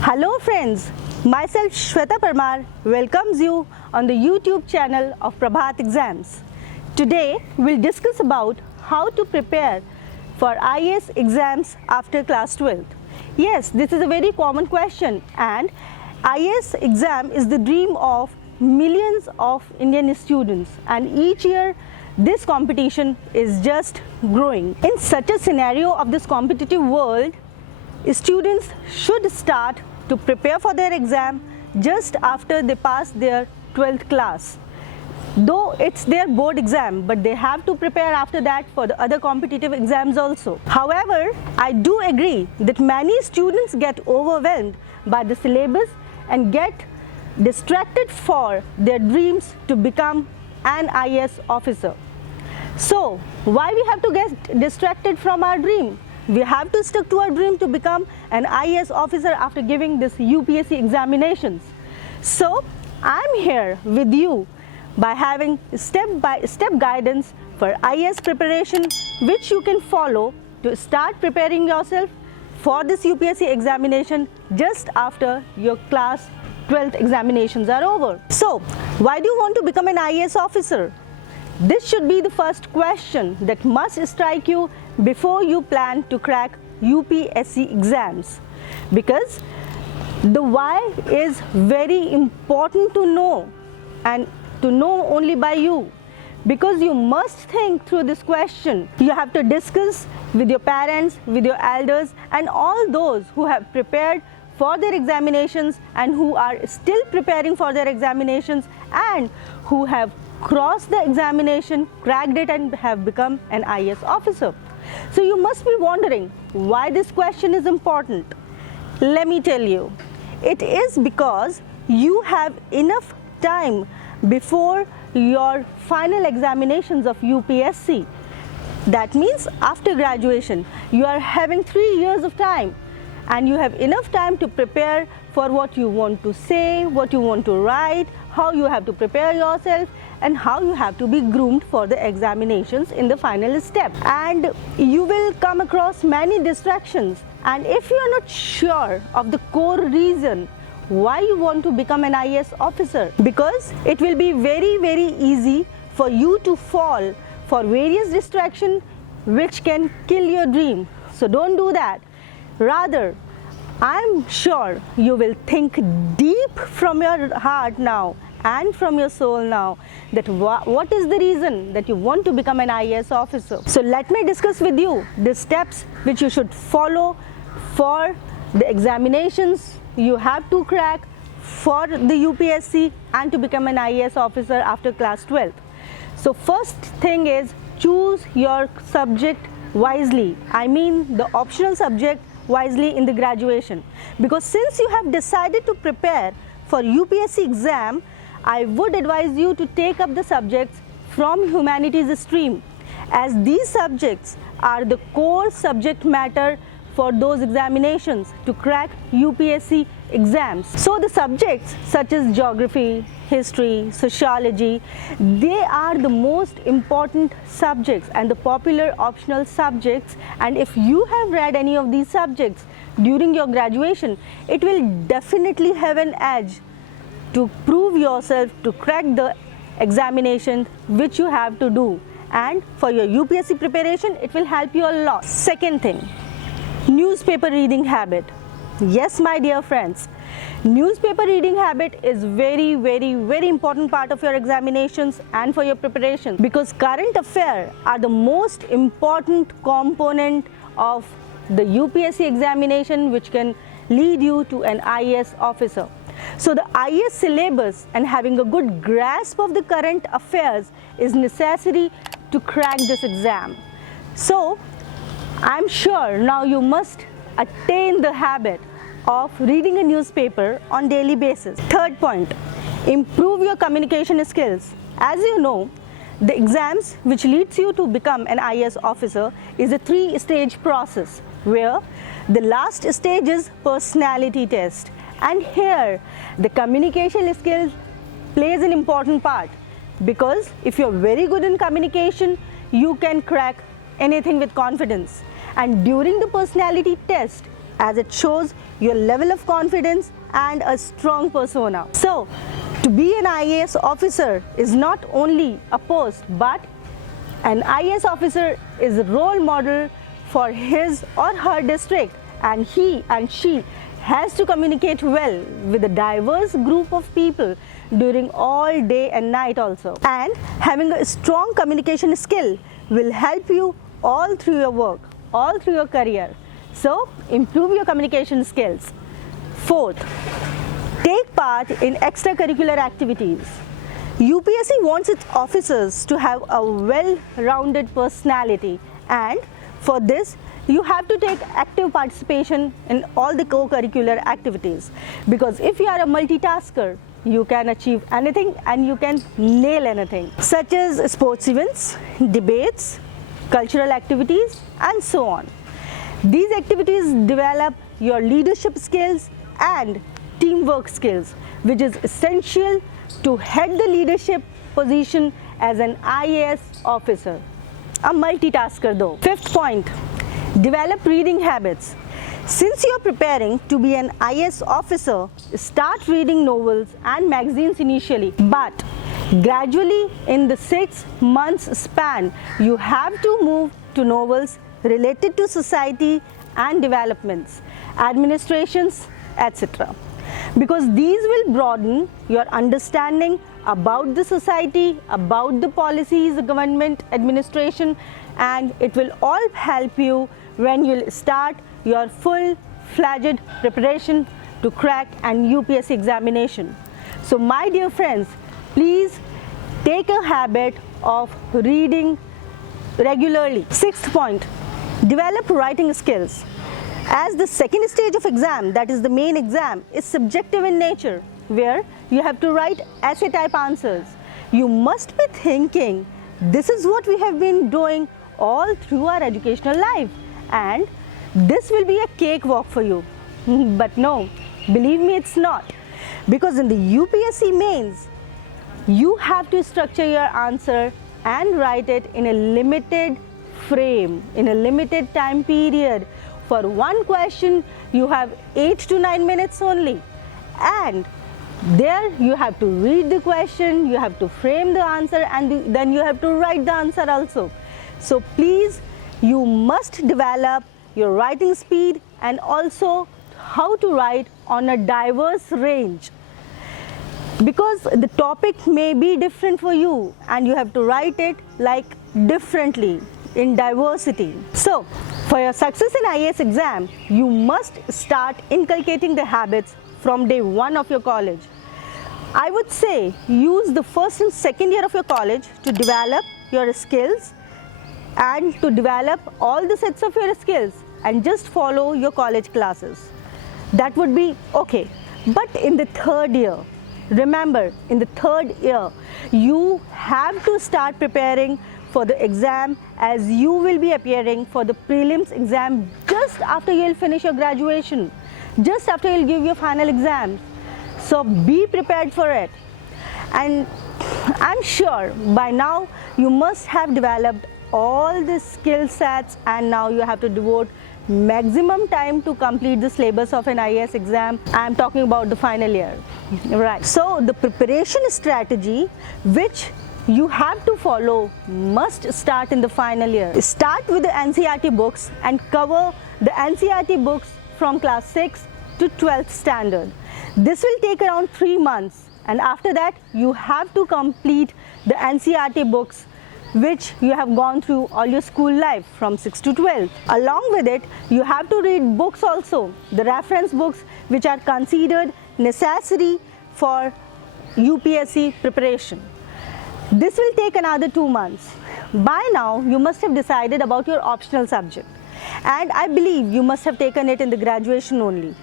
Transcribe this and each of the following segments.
Hello friends, myself Shweta Parmar welcomes you on the YouTube channel of Prabhat Exams. Today we'll discuss about how to prepare for IAS exams after class 12th. Yes, this is a very common question and IAS exam is the dream of millions of Indian students and each year this competition is just growing. In such a scenario of this competitive world, students should start to prepare for their exam just after they pass their 12th class. Though it's their board exam, but they have to prepare after that for the other competitive exams also. However, I do agree that many students get overwhelmed by the syllabus and get distracted for their dreams to become an IAS officer. So, why we have to get distracted from our dream? We have to stick to our dream to become an IAS officer after giving this UPSC examinations. So, I'm here with you by having step-by-step guidance for IAS preparation which you can follow to start preparing yourself for this UPSC examination just after your class 12th examinations are over. So, why do you want to become an IAS officer? This should be the first question that must strike you before you plan to crack UPSC exams, because the why is very important to know and to know only by you, because you must think through this question. You have to discuss with your parents, with your elders and all those who have prepared for their examinations and who are still preparing for their examinations and who have crossed the examination, cracked it and have become an IAS officer. So you must be wondering why this question is important. Let me tell you, it is because you have enough time before your final examinations of UPSC. That means after graduation, you are having 3 years of time and you have enough time to prepare for what you want to say, what you want to write, how you have to prepare yourself and how you have to be groomed for the examinations in the final step. And you will come across many distractions, and if you are not sure of the core reason why you want to become an IAS officer, because it will be very easy for you to fall for various distractions which can kill your dream. So don't do that. Rather, I'm sure you will think deep from your heart now and from your soul now that what is the reason that you want to become an IAS officer. So let me discuss with you the steps which you should follow for the examinations you have to crack for the UPSC and to become an IAS officer after class 12th. So first thing is, choose your subject wisely. I mean the optional subject wisely in the graduation, because since you have decided to prepare for UPSC exam, I would advise you to take up the subjects from humanities stream, as these subjects are the core subject matter for those examinations to crack UPSC exams. So the subjects such as geography, history, sociology, they are the most important subjects and the popular optional subjects, and if you have read any of these subjects during your graduation, it will definitely have an edge to prove yourself to crack the examination which you have to do, and for your UPSC preparation it will help you a lot. Second thing, newspaper reading habit. Yes, my dear friends, newspaper reading habit is very important part of your examinations and for your preparation, because current affairs are the most important component of the UPSC examination which can lead you to an IAS officer. So the IAS syllabus and having a good grasp of the current affairs is necessary to crack this exam. So I'm sure now you must attain the habit of reading a newspaper on daily basis. Third point, improve your communication skills. As you know, the exams which leads you to become an IAS officer is a 3-stage process, where the last stage is personality test, and here the communication skills plays an important part, because if you're very good in communication, you can crack anything with confidence. And during the personality test, as it shows your level of confidence and a strong persona. So, to be an IAS officer is not only a post, but an IAS officer is a role model for his or her district, and he and she has to communicate well with a diverse group of people during all day and night also. And having a strong communication skill will help you all through your work, all through your career. So, improve your communication skills. Fourth, take part in extracurricular activities. UPSC wants its officers to have a well-rounded personality, and for this, you have to take active participation in all the co-curricular activities, because if you are a multitasker, you can achieve anything and you can nail anything, such as sports events, debates, cultural activities, and so on. These activities develop your leadership skills and teamwork skills, which is essential to head the leadership position as an IAS officer. A multitasker though. Fifth point, develop reading habits. Since you are preparing to be an IAS officer, start reading novels and magazines initially, but gradually in the 6 months span, you have to move to novels related to society and developments, administrations, etc. Because these will broaden your understanding about the society, about the policies, the government, administration, and it will all help you when you'll start your full-fledged preparation to crack an UPSC examination. So my dear friends, please take a habit of reading regularly. Sixth point, develop writing skills. As the second stage of exam, that is the main exam, is subjective in nature, where you have to write essay type answers. You must be thinking, this is what we have been doing all through our educational life, and this will be a cakewalk for you. But no, believe me, it's not. Because in the UPSC mains, you have to structure your answer and write it in a limited frame, in a limited time period. For one question, you have 8 to 9 minutes only. And there you have to read the question, you have to frame the answer, and then you have to write the answer also. So please, you must develop your writing speed and also how to write on a diverse range. Because the topic may be different for you and you have to write it like differently in diversity. So, for your success in IAS exam, you must start inculcating the habits from day one of your college. I would say use the first and second year of your college to develop your skills and to develop all the sets of your skills and just follow your college classes. That would be okay. But in the third year, remember, in the third year, you have to start preparing for the exam, as you will be appearing for the prelims exam just after you will finish your graduation, just after you will give your final exam. So be prepared for it. And I'm sure by now you must have developed all the skill sets, and now you have to devote maximum time to complete the syllabus of an IAS exam. I'm talking about the final year, right? So the preparation strategy which you have to follow must start in the final year. Start with the NCERT books and cover the NCERT books from class 6 to 12th standard. This will take around 3 months, and after that you have to complete the NCERT books which you have gone through all your school life from 6 to 12. Along with it, you have to read books also, the reference books which are considered necessary for UPSC preparation. This will take another 2 months. By now, you must have decided about your optional subject, and I believe you must have taken it in the graduation only.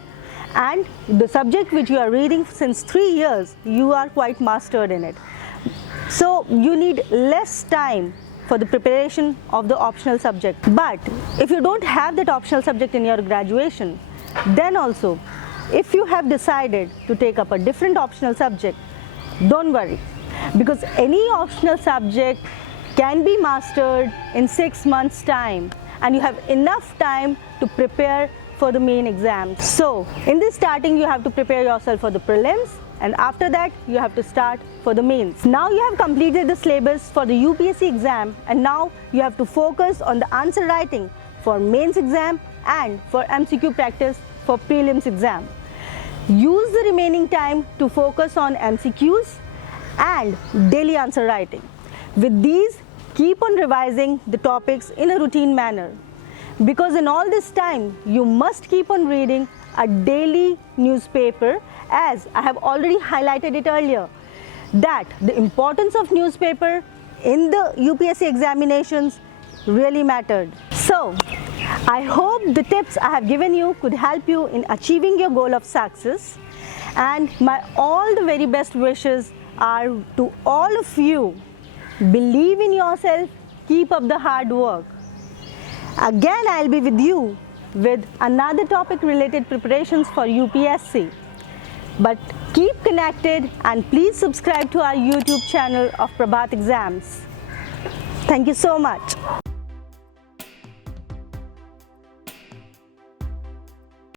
And the subject which you are reading since 3 years, you are quite mastered in it. So you need less time for the preparation of the optional subject. But if you don't have that optional subject in your graduation, then also if you have decided to take up a different optional subject, don't worry, because any optional subject can be mastered in 6 months time, and you have enough time to prepare for the main exam. So in this starting, you have to prepare yourself for the prelims, and after that you have to start for the mains. Now you have completed the syllabus for the UPSC exam, and now you have to focus on the answer writing for mains exam and for MCQ practice for prelims exam. Use the remaining time to focus on MCQs and daily answer writing. With these, keep on revising the topics in a routine manner, because in all this time you must keep on reading a daily newspaper, as I have already highlighted it earlier, that the importance of newspaper in the UPSC examinations really mattered. So I hope the tips I have given you could help you in achieving your goal of success, and my all the very best wishes are to all of you. Believe in yourself, keep up the hard work. Again, I'll be with you with another topic related preparations for UPSC. But keep connected and please subscribe to our YouTube channel of Prabhat Exams. Thank you so much.